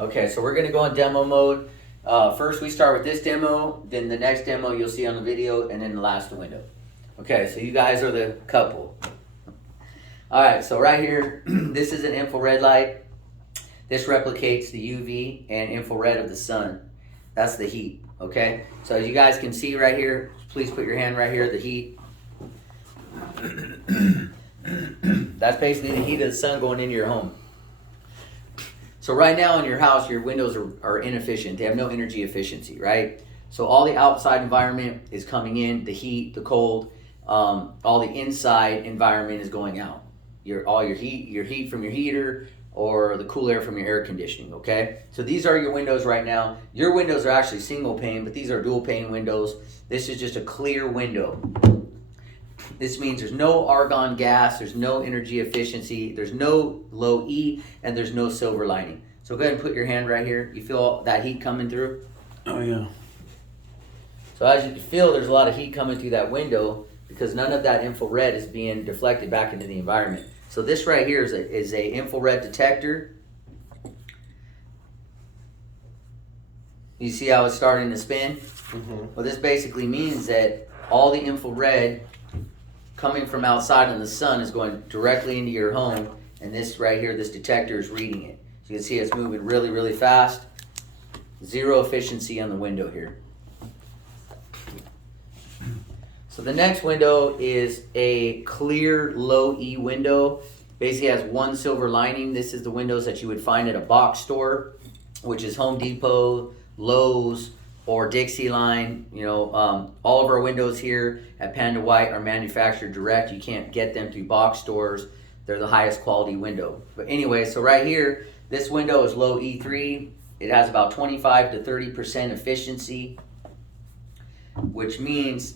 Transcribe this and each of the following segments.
Okay, so we're gonna go in demo mode. First we start with this demo, then the next demo you'll see on the video, and then the last window. Okay, so you guys are the couple. All right, so right here, this is an infrared light. This replicates the UV and infrared of the sun. That's the heat, okay? So as you guys can see right here, please put your hand right here, the heat. That's basically the heat of the sun going into your home. So right now in your house, your windows are inefficient. They have no energy efficiency, right? So all the outside environment is coming in, the heat, the cold. All the inside environment is going out. All your heat from your heater, or the cool air from your air conditioning, okay? So these are your windows right now. Your windows are actually single pane, but these are dual pane windows. This is just a clear window. This means there's no argon gas, there's no energy efficiency, there's no low E, and there's no silver lining. So go ahead and put your hand right here. You feel that heat coming through? Oh yeah. So as you can feel, there's a lot of heat coming through that window because none of that infrared is being deflected back into the environment. So this right here is a infrared detector. You see how it's starting to spin? Mm-hmm. Well, this basically means that all the infrared coming from outside in the sun is going directly into your home, and this right here, this detector is reading it. So you can see it's moving really, really fast. Zero efficiency on the window here. So the next window is a clear low E window. Basically has one silver lining. This is the windows that you would find at a box store, which is Home Depot, Lowe's, or Dixie Line. You know, all of our windows here at Panda White are manufactured direct. You can't get them through box stores. They're the highest quality window. But anyway, so right here, this window is low E3. It has about 25 to 30% efficiency, which means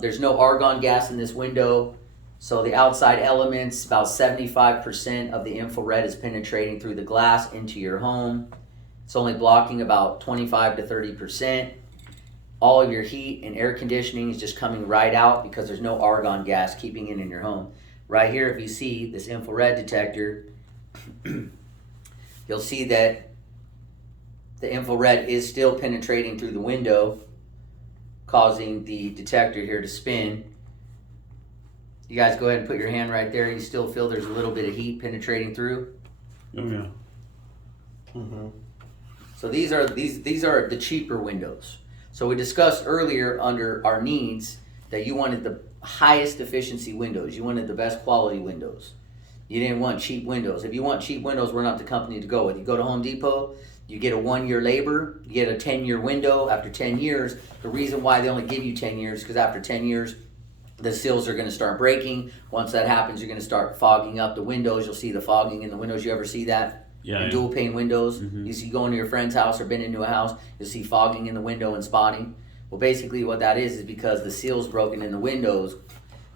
there's no argon gas in this window. So the outside elements, about 75% of the infrared is penetrating through the glass into your home. It's only blocking about 25 to 30%. All of your heat and air conditioning is just coming right out because there's no argon gas keeping it in your home. Right here, if you see this infrared detector, you'll see that the infrared is still penetrating through the window, causing the detector here to spin. You guys go ahead and put your hand right there. You still feel there's a little bit of heat penetrating through. Oh yeah. Mm-hmm. So these are the cheaper windows. So we discussed earlier under our needs that you wanted the highest efficiency windows. You wanted the best quality windows. You didn't want cheap windows. If you want cheap windows, we're not the company to go with. You go to Home Depot, you get a 1-year labor, you get a 10-year window. After 10 years, the reason why they only give you 10 years is because after 10 years, the seals are going to start breaking. Once that happens, you're going to start fogging up the windows. You'll see the fogging in the windows. You ever see that? Yeah. In dual pane windows. Mm-hmm. You see going to your friend's house or been into a house, you'll see fogging in the window and spotting. Well, basically what that is because the seal's broken in the windows.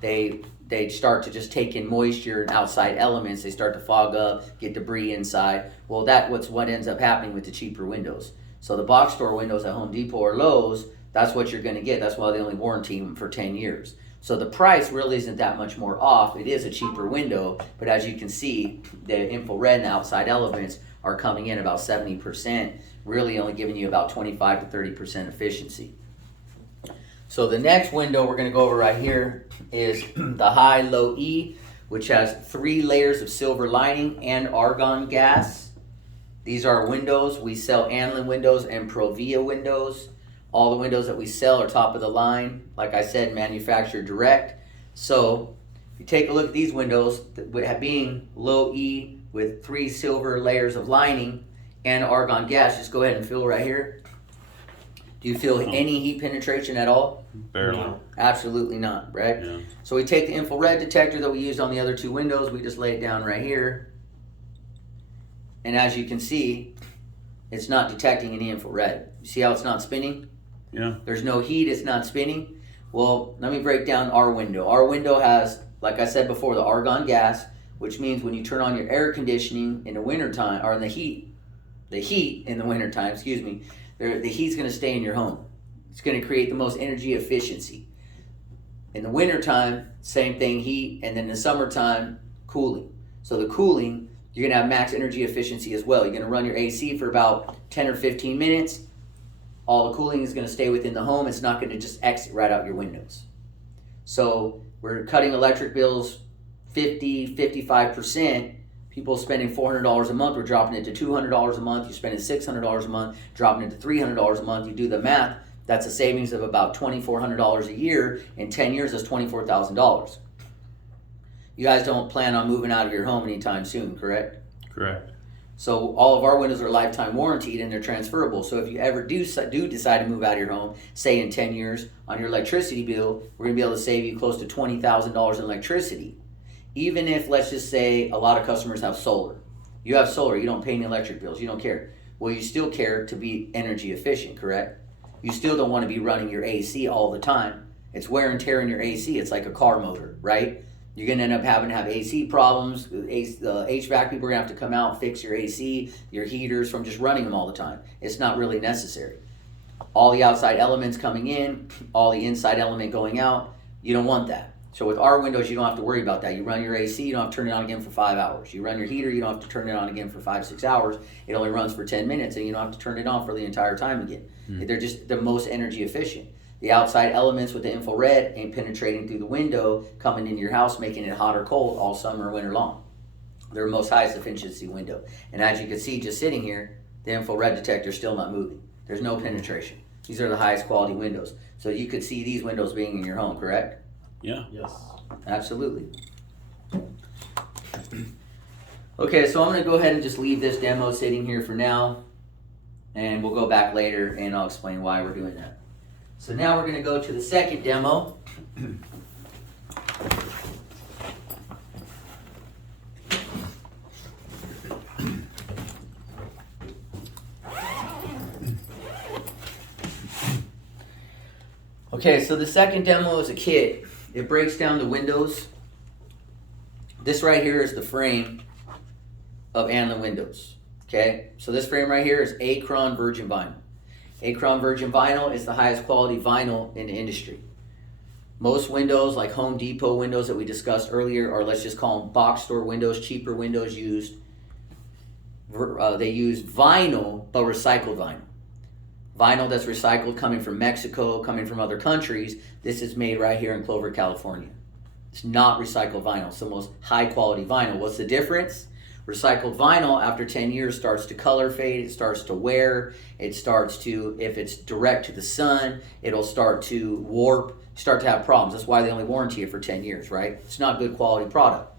They start to just take in moisture and outside elements. They start to fog up, get debris inside. Well, that's what ends up happening with the cheaper windows. So the box store windows at Home Depot or Lowe's, that's what you're going to get. That's why they only warranty them for 10 years. So the price really isn't that much more off. It is a cheaper window, but as you can see, the infrared and outside elements are coming in about 70%, really only giving you about 25 to 30% efficiency. So the next window we're going to go over right here is the high low E, which has 3 layers of silver lining and argon gas. These are windows. We sell Anlin windows and Provia windows. All the windows that we sell are top of the line. Like I said, manufactured direct. So if you take a look at these windows, being low E with 3 silver layers of lining and argon gas, just go ahead and feel right here. Do you feel any heat penetration at all? Barely. No. Absolutely not, right? Yeah. So we take the infrared detector that we used on the other 2 windows, we just lay it down right here. And as you can see, it's not detecting any infrared. You see how it's not spinning? Yeah. There's no heat, it's not spinning. Well, let me break down our window. Our window has, like I said before, the argon gas, which means when you turn on your air conditioning in the wintertime, or in the heat in the wintertime, the heat's going to stay in your home. It's going to create the most energy efficiency. In the wintertime, same thing, heat, and then in the summertime, cooling. So the cooling You're going to have max energy efficiency as well. You're going to run your AC for about 10 or 15 minutes. All the cooling is going to stay within the home. It's not going to just exit right out your windows. So we're cutting electric bills 50, 55%. People spending $400 a month, we're dropping it to $200 a month. You're spending $600 a month, dropping it to $300 a month. You do the math, that's a savings of about $2,400 a year. In 10 years, that's $24,000. You guys don't plan on moving out of your home anytime soon, correct? Correct. So all of our windows are lifetime warranted and they're transferable. So if you ever do decide to move out of your home, say in 10 years, on your electricity bill, we're going to be able to save you close to $20,000 in electricity. Even if, let's just say, a lot of customers have solar. You have solar, you don't pay any electric bills, you don't care. Well, you still care to be energy efficient, correct? You still don't want to be running your AC all the time. It's wear and tear in your AC. It's like a car motor, right? You're going to end up having to have AC problems. The HVAC people are going to have to come out and fix your AC, your heaters from just running them all the time. It's not really necessary. All the outside elements coming in, all the inside element going out, you don't want that. So with our windows, you don't have to worry about that. You run your AC, you don't have to turn it on again for 5 hours. You run your heater, you don't have to turn it on again for 5-6 hours. It only runs for 10 minutes and you don't have to turn it on for the entire time again. They're just the most energy efficient. The outside elements with the infrared ain't penetrating through the window, coming into your house, making it hot or cold all summer or winter long. They're the most highest efficiency window. And as you can see, just sitting here, the infrared detector is still not moving. There's no penetration. These are the highest quality windows. So you could see these windows being in your home, correct? Yeah. Yes. Absolutely. Okay, so I'm going to go ahead and just leave this demo sitting here for now. And we'll go back later and I'll explain why we're doing that. So now we're going to go to the second demo. Okay, so the second demo is a kit. It breaks down the windows. This right here is the frame of Anlin windows. Okay, so this frame right here is Acron virgin vinyl. Acron virgin vinyl is the highest quality vinyl in the industry. Most windows, like Home Depot windows that we discussed earlier, or let's just call them box store windows, cheaper windows, they use vinyl, but recycled vinyl. Vinyl that's recycled, coming from Mexico, coming from other countries. This is made right here in Clover, California. It's not recycled vinyl. It's the most high quality vinyl. What's the difference? Recycled vinyl, after 10 years, starts to color fade, it starts to wear, it starts to, if it's direct to the sun, it'll start to warp, start to have problems. That's why they only warranty it for 10 years, right? It's not good quality product.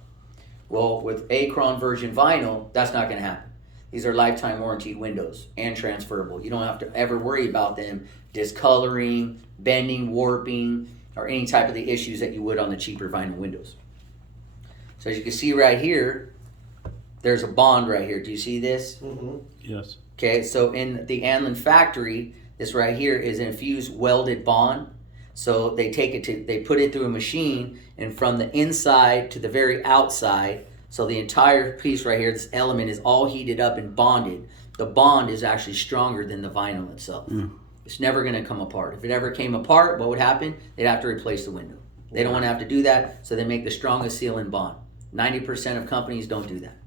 Well, with Acron virgin vinyl, that's not going to happen. These are lifetime warranted windows and transferable. You don't have to ever worry about them discoloring, bending, warping, or any type of the issues that you would on the cheaper vinyl windows. So as you can see right here, there's a bond right here. Do you see this? Mm-hmm. Yes. Okay, so in the Anlin factory, this right here is an infused welded bond. So they put it through a machine, and from the inside to the very outside, so the entire piece right here, this element is all heated up and bonded. The bond is actually stronger than the vinyl itself. It's never going to come apart. If it ever came apart, what would happen? They'd have to replace the window. They don't want to have to do that, so they make the strongest seal and bond. 90% of companies don't do that.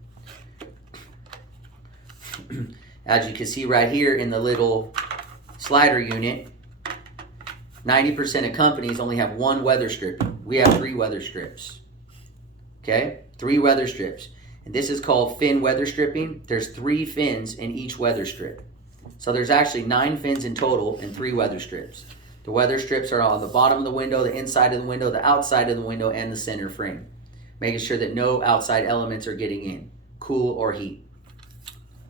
As you can see right here in the little slider unit, 90% of companies only have one weather strip. We have 3 weather strips. Okay? 3 weather strips. And this is called fin weather stripping. There's 3 fins in each weather strip. So there's actually 9 fins in total and 3 weather strips. The weather strips are on the bottom of the window, the inside of the window, the outside of the window, and the center frame. Making sure that no outside elements are getting in, cool or heat.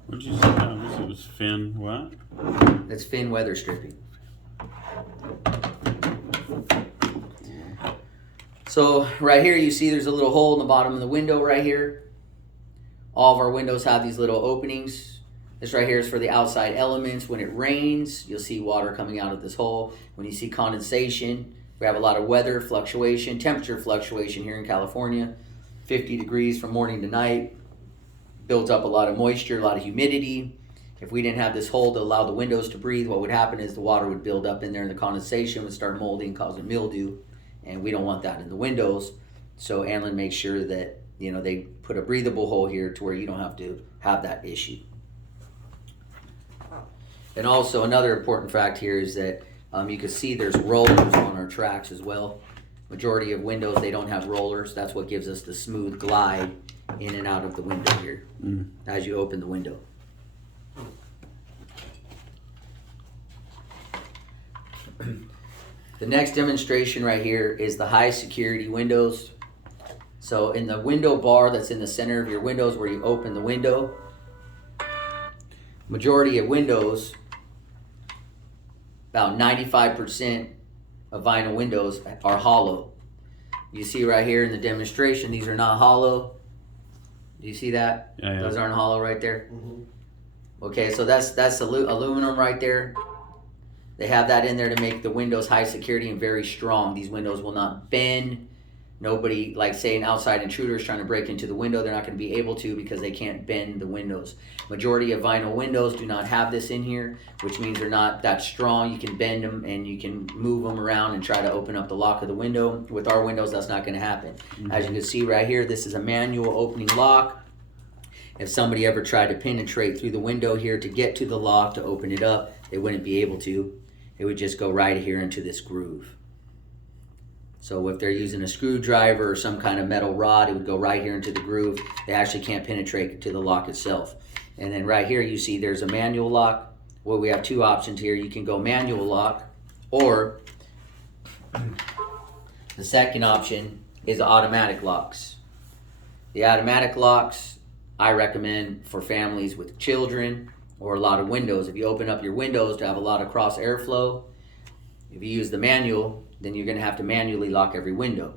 What did you say that was? It was fin what? That's fin weather stripping. So right here you see there's a little hole in the bottom of the window right here. All of our windows have these little openings. This right here is for the outside elements. When it rains, you'll see water coming out of this hole. When you see condensation, we have a lot of weather fluctuation, temperature fluctuation here in California. 50 degrees from morning to night. Builds up a lot of moisture, a lot of humidity. If we didn't have this hole to allow the windows to breathe, what would happen is the water would build up in there and the condensation would start molding, causing mildew. And we don't want that in the windows. So Anlin makes sure that, they put put a breathable hole here to where you don't have to have that issue. And also another important fact here is that you can see there's rollers on our tracks as well. Majority of windows, they don't have rollers. That's what gives us the smooth glide in and out of the window here as you open the window. The next demonstration right here is the high security windows. So in the window bar that's in the center of your windows where you open the window, majority of windows, about 95% of vinyl windows are hollow. You see right here in the demonstration, these are not hollow. Do you see that? Yeah. Those aren't hollow right there. Okay, so that's aluminum right there. They have that in there to make the windows high security and very strong. These windows will not bend. Nobody, like say an outside intruder is trying to break into the window, they're not going to be able to because they can't bend the windows. Majority of vinyl windows do not have this in here, which means they're not that strong. You can bend them and you can move them around and try to open up the lock of the window. With our windows, that's not going to happen. As you can see right here, this is a manual opening lock. If somebody ever tried to penetrate through the window here to get to the lock to open it up, they wouldn't be able to. It would just go right here into this groove. So if they're using a screwdriver or some kind of metal rod, it would go right here into the groove. They actually can't penetrate to the lock itself. And then right here you see there's a manual lock. Well, we have two options here. You can go manual lock, or the second option is automatic locks. The automatic locks I recommend for families with children or a lot of windows. If you open up your windows to have a lot of cross airflow, if you use the manual, then you're going to have to manually lock every window.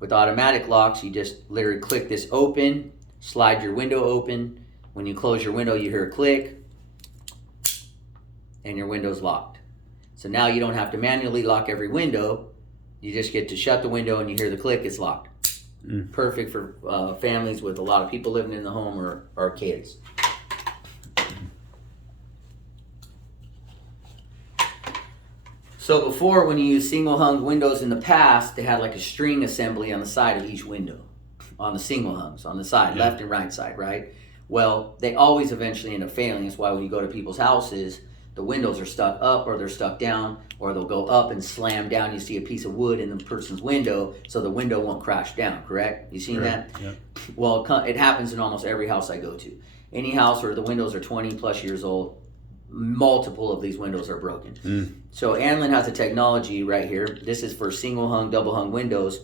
With automatic locks, you just literally click this open, slide your window open. When you close your window, you hear a click, and your window's locked. So now you don't have to manually lock every window. You just get to shut the window and you hear the click, it's locked. Perfect for families with a lot of people living in the home or kids. So before, when you used single hung windows in the past, they had like a string assembly on the side of each window, on the single hungs, on the side, left and right side, right? Well, they always eventually end up failing. That's why when you go to people's houses, the windows are stuck up or they're stuck down, or they'll go up and slam down. You see a piece of wood in the person's window, so the window won't crash down, correct? You seen that? Yeah. Well, it happens in almost every house I go to. Any house where the windows are 20 plus years old, multiple of these windows are broken. So Anlin has a technology right here. This is for single hung, double hung windows.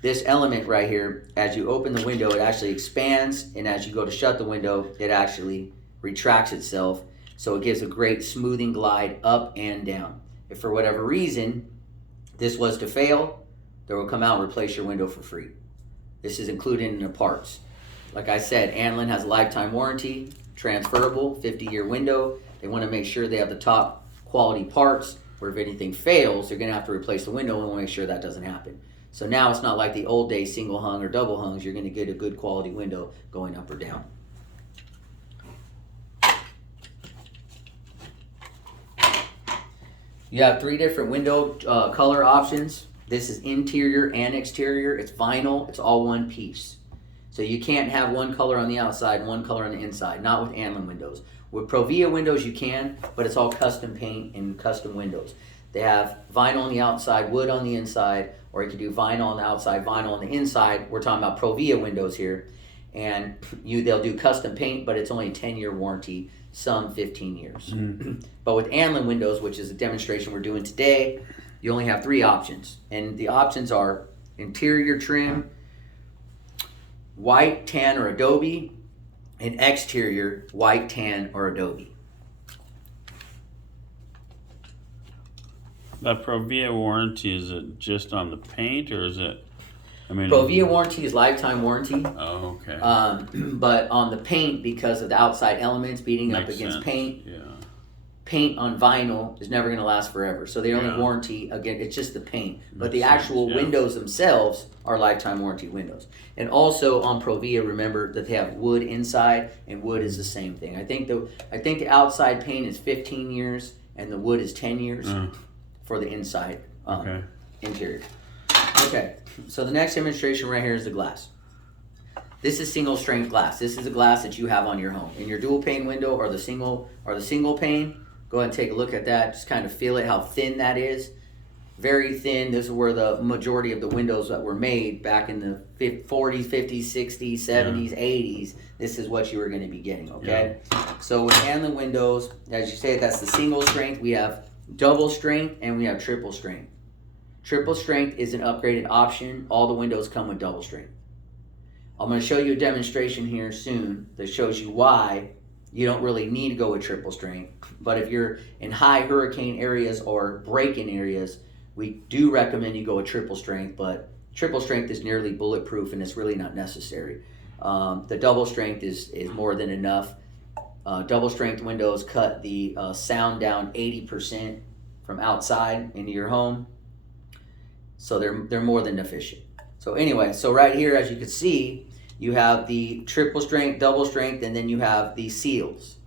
This element right here, as you open the window, it actually expands, and as you go to shut the window, it actually retracts itself. So it gives a great smoothing glide up and down. If for whatever reason this was to fail, they will come out and replace your window for free. This is included in the parts. Like I said, Anlin has a lifetime warranty, transferable, 50-year window. They want to make sure they have the top quality parts, where if anything fails, they're going to have to replace the window, and we'll make sure that doesn't happen. So now it's not like the old days single hung or double hungs. You're going to get a good quality window going up or down. You have 3 different window color options. This is interior and exterior. It's vinyl. It's all one piece. So you can't have one color on the outside and one color on the inside. Not with Anlin windows. With Provia windows you can, but it's all custom paint and custom windows. They have vinyl on the outside, wood on the inside, or you can do vinyl on the outside, vinyl on the inside. We're talking about Provia windows here. And they'll do custom paint, but it's only a 10-year warranty, some 15 years. But with Anlin windows, which is a demonstration we're doing today, you only have 3 options. And the options are interior trim, white, tan, or adobe, and exterior, white, tan, or adobe. That Provia warranty, is it just on the paint, or is it, I mean... Provia warranty is lifetime warranty. Oh, okay. But on the paint, because of the outside elements beating up against sense. paint, Yeah. paint on vinyl is never going to last forever. So the only warranty, again, it's just the paint. But the actual windows themselves are lifetime warranty windows. And also on Provia, remember that they have wood inside, and wood is the same thing. I think the outside paint is 15 years, and the wood is 10 years for the inside interior. Okay, so the next demonstration right here is the glass. This is single strength glass. This is a glass that you have on your home. In your dual pane window or the single pane, go ahead and take a look at that. Just kind of feel it, how thin that is. Very thin. This is where the majority of the windows that were made back in the 40s, 50s, 60s, 70s, 80s. This is what you were going to be getting, okay? So with Anlin windows, as you say, that's the single strength. We have double strength and we have triple strength. Triple strength is an upgraded option. All the windows come with double strength. I'm going to show you a demonstration here soon that shows you why you don't really need to go with triple strength. But if you're in high hurricane areas or break-in areas, we do recommend you go with triple strength, but triple strength is nearly bulletproof and it's really not necessary. The double strength is more than enough. Double strength windows cut the sound down 80% from outside into your home. So they're more than efficient. So anyway, so right here, as you can see, you have the triple strength, double strength, and then you have the seals.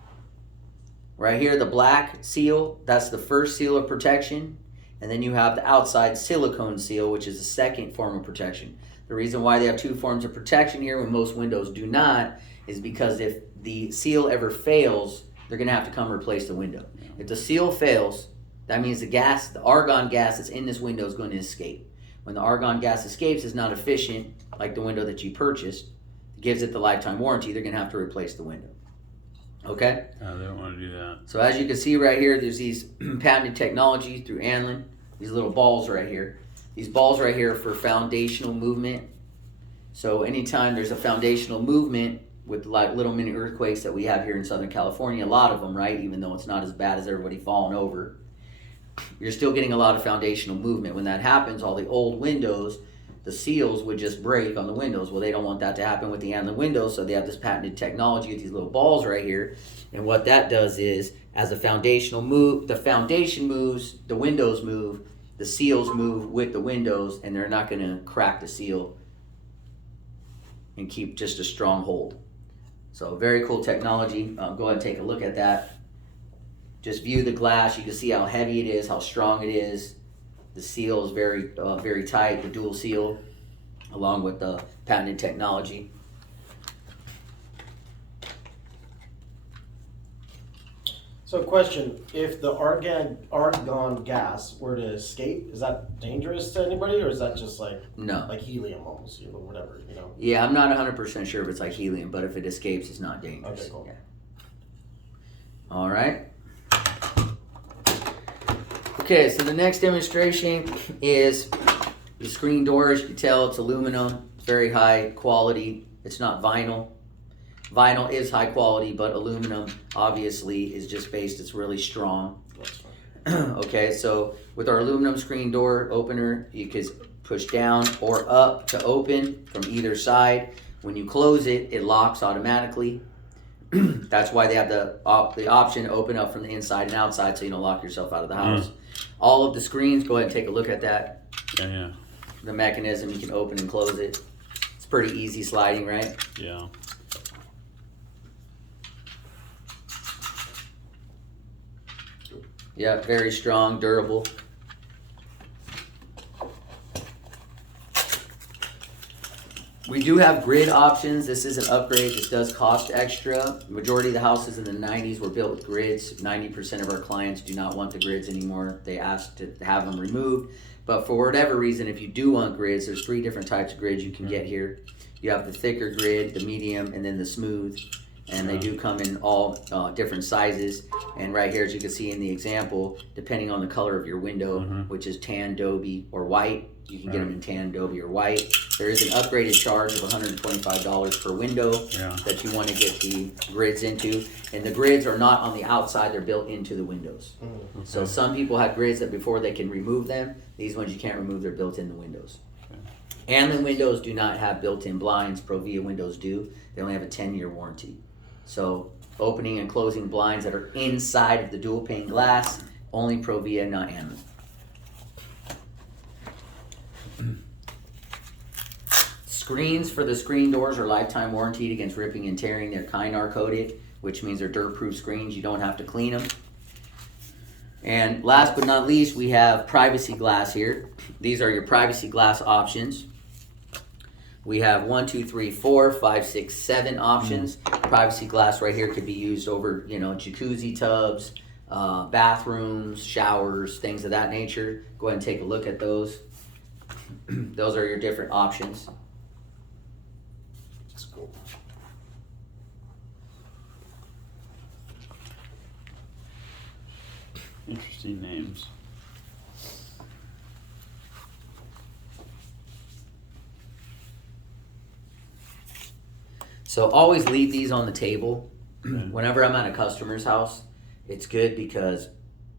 Right here, the black seal, that's the first seal of protection. And then you have the outside silicone seal, which is the second form of protection. The reason why they have two forms of protection here when most windows do not is because if the seal ever fails, they're gonna have to come replace the window. If the seal fails, that means the argon gas that's in this window is going to escape. When the argon gas escapes, it's not efficient like the window that you purchased. It gives it the lifetime warranty. They're going to have to replace the window. Okay? They don't want to do that. So as you can see right here, there's these patented technology through Anlin. These little balls right here. These balls right here are for foundational movement. So anytime there's a foundational movement with like little mini earthquakes that we have here in Southern California, a lot of them, right? Even though it's not as bad as everybody falling over, you're still getting a lot of foundational movement. When that happens, all the old windows, the seals would just break on the windows. Well, they don't want that to happen with the Anlin windows, so they have this patented technology with these little balls right here. And what that does is, as the foundation moves, the windows move, the seals move with the windows, and they're not going to crack the seal and keep just a strong hold. So very cool technology. Go ahead and take a look at that. Just view the glass. You can see how heavy it is, how strong it is. The seal is very tight, the dual seal, along with the patented technology. So question, if the argon gas were to escape, is that dangerous to anybody, or is that just like helium almost, whatever, Yeah, I'm not 100% sure if it's like helium, but if it escapes, it's not dangerous. Okay, cool. Yeah. All right. Okay, so the next demonstration is the screen doors. You can tell it's aluminum. It's very high quality. It's not vinyl. Vinyl is high quality, but aluminum obviously is just based, it's really strong. Okay, so with our aluminum screen door opener, you can push down or up to open from either side. When you close it, it locks automatically. That's why they have the option to open up from the inside and outside so you don't lock yourself out of the house. All of the screens, go ahead and take a look at that. Yeah. The mechanism, you can open and close it. It's pretty easy sliding, right? Yeah. Yeah, very strong, durable. We do have grid options. This is an upgrade. This does cost extra. The majority of the houses in the 90s were built with grids. 90% of our clients do not want the grids anymore. They asked to have them removed. But for whatever reason, if you do want grids, there's 3 different types of grids you can get here. You have the thicker grid, the medium, and then the smooth. And they do come in all different sizes. And right here, as you can see in the example, depending on the color of your window, which is tan, Dobie, or white, you can get them in tan, Dobie, or white. There is an upgraded charge of $125 per window that you want to get the grids into. And the grids are not on the outside, they're built into the windows. Okay. So some people have grids that before they can remove them. These ones you can't remove, they're built in the windows. Okay. Anlin windows do not have built-in blinds. Provia windows do. They only have a 10-year warranty. So opening and closing blinds that are inside of the dual pane glass, only Provia, not Anlin. Screens for the screen doors are lifetime warranted against ripping and tearing. They're Kynar coated, which means they're dirt-proof screens. You don't have to clean them. And last but not least, we have privacy glass here. These are your privacy glass options. We have 1, 2, 3, 4, 5, 6, 7 options. Privacy glass right here could be used over, jacuzzi tubs, bathrooms, showers, things of that nature. Go ahead and take a look at those. Those are your different options. That's cool. Interesting names. So always leave these on the table. Okay. Whenever I'm at a customer's house, it's good because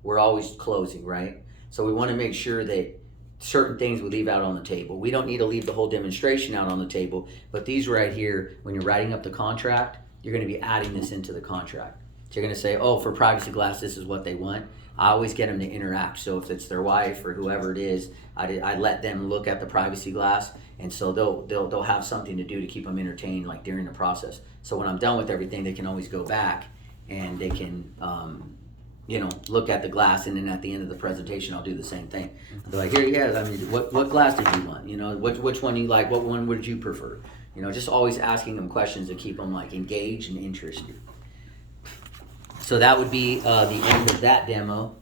we're always closing, right? So we want to make sure that certain things we leave out on the table. We don't need to leave the whole demonstration out on the table, but these right here, when you're writing up the contract, you're going to be adding this into the contract. So you're going to say, oh, for privacy glass, this is what they want. I always get them to interact. So if it's their wife or whoever it is, I let them look at the privacy glass, and so they'll have something to do to keep them entertained, like during the process. So when I'm done with everything, they can always go back and they can look at the glass, and then at the end of the presentation, I'll do the same thing. They're like, here, yeah, I mean, what glass did you want? Which one you like? What one would you prefer? Just always asking them questions to keep them like engaged and interested. So that would be the end of that demo.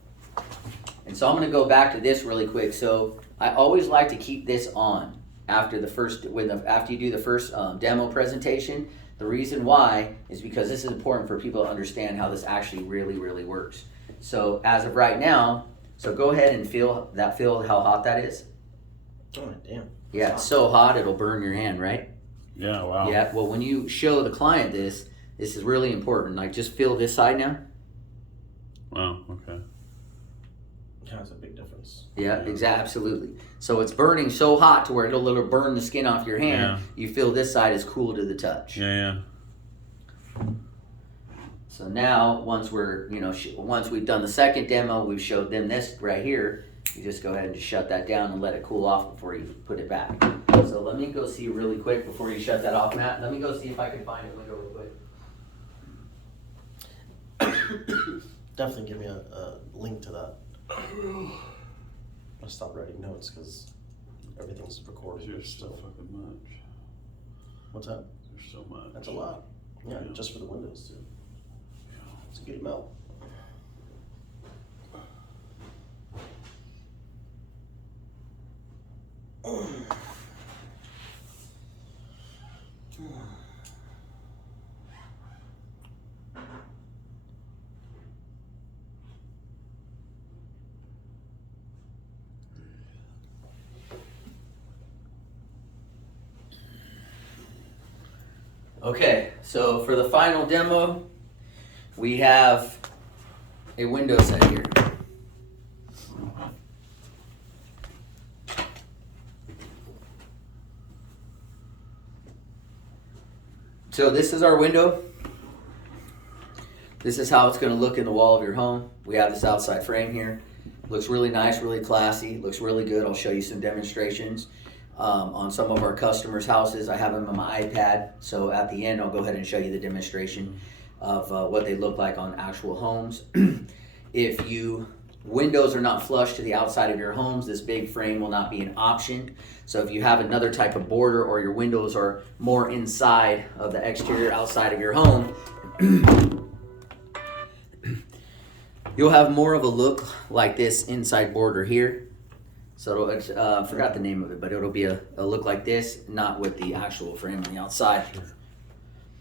And so I'm going to go back to this really quick. So I always like to keep this on after after you do the first demo presentation. The reason why is because this is important for people to understand how this actually really, really works. So as of right now, so go ahead and feel how hot that is. Oh, damn. Yeah, it's so hot it'll burn your hand, right? Yeah, wow. Yeah, well, when you show the client this is really important. Like, just feel this side now. Wow, okay. Yeah, that's a big difference. Yeah, exactly, absolutely. So it's burning so hot to where it'll burn the skin off your hand. Yeah. You feel this side is cool to the touch. Yeah. So now, once we've done the second demo, we've showed them this right here. You just go ahead and just shut that down and let it cool off before you put it back. So let me go see really quick before you shut that off, Matt. Let me go see if I can find a window real quick. Definitely give me a link to that. I'll stop writing notes because everything's recorded. There's so fucking much. What's that? There's so much. That's a lot. Yeah, just for the windows too. It's a good amount. Okay, so for the final demo, we have a window set here. So this is our window. This is how it's going to look in the wall of your home. We have this outside frame here. Looks really nice, really classy. Looks really good. I'll show you some demonstrations on some of our customers' houses. I have them on my iPad. So at the end, I'll go ahead and show you the demonstration of what they look like on actual homes. If windows are not flush to the outside of your homes, this big frame will not be an option. So if you have another type of border or your windows are more inside of the exterior outside of your home, you'll have more of a look like this inside border here. So I forgot the name of it, but it'll be a look like this, not with the actual frame on the outside.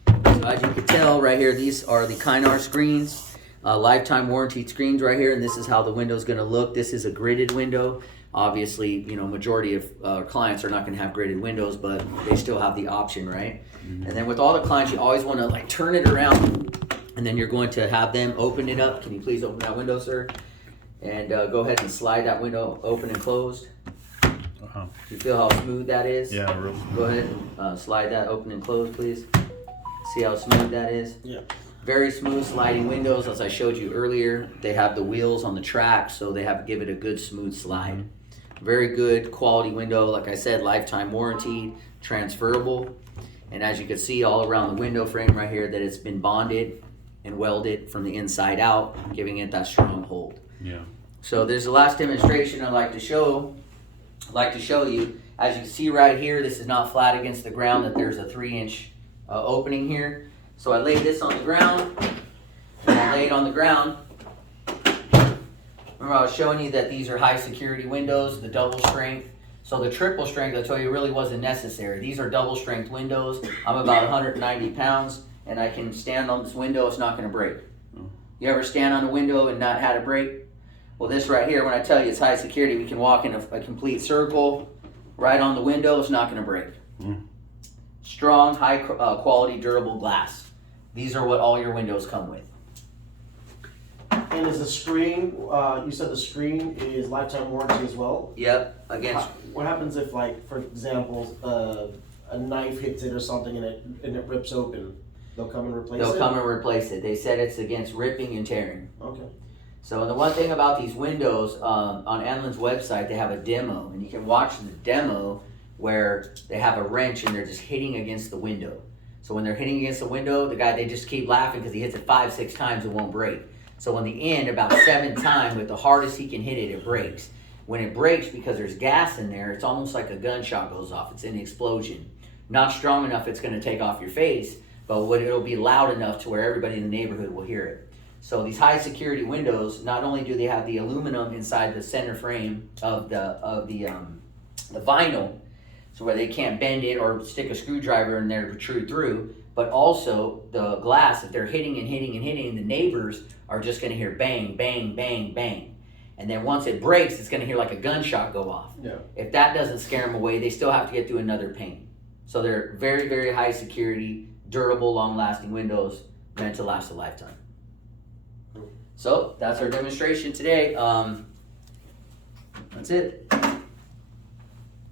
So as you can tell right here, these are the Kynar screens, lifetime warranty screens right here, and this is how the window is going to look. This is a gridded window. Obviously, majority of clients are not going to have gridded windows, but they still have the option, right? Mm-hmm. And then with all the clients, you always want to like turn it around, and then you're going to have them open it up. Can you please open that window, sir? And go ahead and slide that window open and closed. Uh-huh. You feel how smooth that is? Yeah, real smooth. Go ahead and slide that open and closed, please. See how smooth that is? Yeah. Very smooth sliding windows. As I showed you earlier, they have the wheels on the track, so they have to give it a good smooth slide. Mm-hmm. Very good quality window. Like I said, lifetime warranty, transferable. And as you can see all around the window frame right here, that it's been bonded and welded from the inside out, giving it that strong hold. Yeah. So there's the last demonstration I'd like to show I'd like to show you, as you can see right here, this is not flat against the ground, that there's a 3-inch opening here. So I laid this on the ground, and I laid on the ground. Remember I was showing you that these are high security windows, the double strength. So the triple strength, I told you, really wasn't necessary. These are double strength windows. I'm about 190 pounds, and I can stand on this window, it's not gonna break. You ever stand on a window and not had it break? Well, this right here, when I tell you it's high security, we can walk in a complete circle right on the window, it's not going to break. Strong, high quality, durable glass. These are what all your windows come with. And is the screen, you said the screen is lifetime warranty as well? Yep. What happens if, like, for example, a knife hits it or something and it rips open? They'll come and replace it? They'll come and replace it. They said it's against ripping and tearing. Okay. So the one thing about these windows, on Anlin's website, they have a demo, and you can watch the demo where they have a wrench and they're just hitting against the window. So when they're hitting against the window, they just keep laughing because he hits it 5-6 times, it won't break. So in the end, about 7 times, with the hardest he can hit it, it breaks. When it breaks, because there's gas in there, it's almost like a gunshot goes off. It's an explosion. Not strong enough it's going to take off your face, but it'll be loud enough to where everybody in the neighborhood will hear it. So these high security windows, not only do they have the aluminum inside the center frame of the vinyl, so where they can't bend it or stick a screwdriver in there to protrude through, but also the glass, if they're hitting and hitting and hitting, the neighbors are just going to hear bang, bang, bang, bang. And then once it breaks, it's going to hear like a gunshot go off. Yeah. If that doesn't scare them away, they still have to get through another pane. So they're very, very high security, durable, long-lasting windows meant to last a lifetime. So that's our demonstration today. That's it.